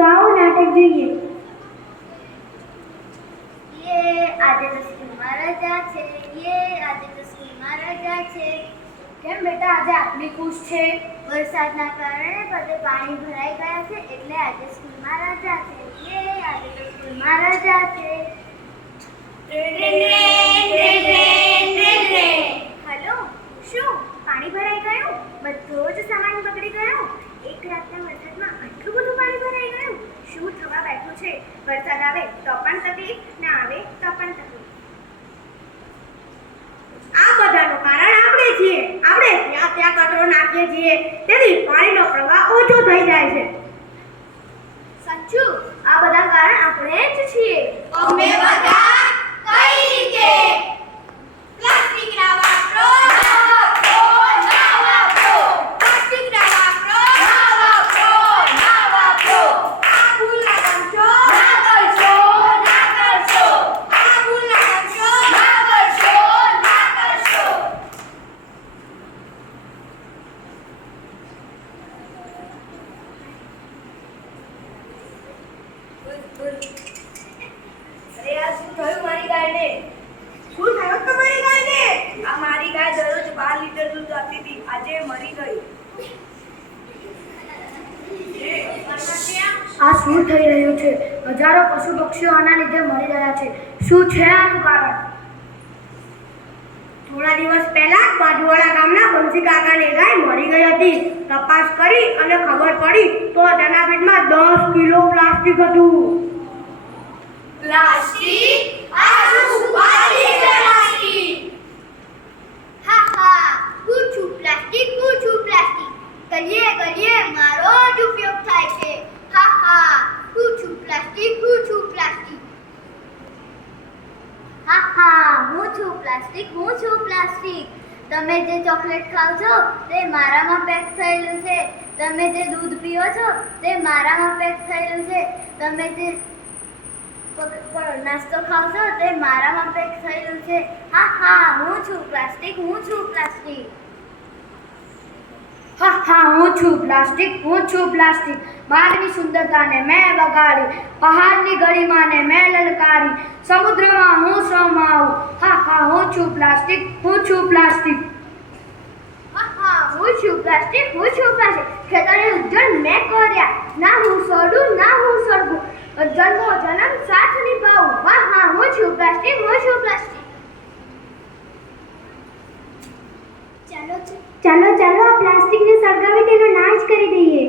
તો આવો નાટક જોઈએ. આજે તો સ્કૂલમાં રજા છે. આજે તો સ્કૂલમાં રજા છે. કેમ બેટા આજે આટલી ખુશ છે? વરસાદના કારણે બધે પાણી ભરાઈ ગયા છે એટલે આજે સ્કૂલમાં રજા છે. આજે તો સ્કૂલમાં રજા છે. હલો, શું પાણી ભરાઈ ગયું? બધો જ સામાન બગડી ગયો. એક રાતના વરસાદમાં આટલું બધું પાણી ભરાઈ ગયું. શું થવા બેઠું છે? વરસાદ આવે તો પણ તકલીફ, ના આવે તો પણ તકલીફ. આ બધાનું કારણ આપણે છીએ. આપણે ત્યાં ત્યાં કચરો નાખીએ છીએ, તેથી પાણીનો પ્રવાહ ઓછો થઈ જાય છે. સાચું, આ બધા કારણ આપણે જ છીએ. અમે બધા કઈ રીતે? પ્લાસ્ટિક ના વાપરો, ના વાપરો, ના વાપરો. પ્લાસ્ટિક ના વાપરો, ના વાપરો, ના વાપરો. આ ભૂલ ના કરશો, ના કરશો, ના કરશો. આ ભૂલ ના કરશો, ના કરશો, ના કરશો. અરે આ શું થયું મારી ગાયને? શું થયું તમારી ગાયને? આ મારી ગાય દરરોજ 12 લીટર દૂધ આપતી હતી, આજે મરી ગઈ. આ શું થઈ રહ્યું છે? હજારો પશુ પક્ષીઓ આના લીધે મરી રહ્યા છે. શું છે આનું કારણ? થોડા દિવસ પહેલા બાજુવાળા ગામના બંસી કાકાની ગાય મરી ગઈ હતી. તપાસ કરી અને ખબર પડી તો તેના પેટમાં 10 કિલો પ્લાસ્ટિક હતું. પ્લાસ્ટિક? આ શું પાડી છે પ્લાસ્ટિક? હા હા, હું છું પ્લાસ્ટિક, હું છું પ્લાસ્ટિક. ગલીએ ગલીએ મારો જ ઉપયોગ થાય છે. હા હા, હું છું પ્લાસ્ટિક, હું છું પ્લાસ્ટિક. હા હા, હું છું પ્લાસ્ટિક, હું છું પ્લાસ્ટિક. તમે જે ચોકલેટ ખાવ છો તે મારામાં પેક થયેલું છે. તમે જે દૂધ પીઓ છો તે મારામાં પેક થયેલું છે. તમે જે નાસ્તો ખાવ છો તે મારામાં પેક થયેલું છે. હા હા, હું છું પ્લાસ્ટિક, હું છું પ્લાસ્ટિક. હા હા, હું છું પ્લાસ્ટિક, હું છું પ્લાસ્ટિક. માનવી સુંદરતાને મેં બગાડી, પહાડની ગરિમાને મેં લલકારી, સમુદ્રમાં હું સમાવું. હા હા, હું છું પ્લાસ્ટિક, હું છું પ્લાસ્ટિક. હા હા, હું છું પ્લાસ્ટિક, હું છું પ્લાસ્ટિક. ખેતરને ઉજ્જડ મેં કર્યા, ના હું સડું, ના હું સળગું. જન્મો જન્મ સાથ નિભાવું. હા હા, હું છું પ્લાસ્ટિક, હું છું પ્લાસ્ટિક. ચાલો ચાલો ચાલો આ પ્લાસ્ટિકને સળગાવી તેનો નાશ કરી દઈએ.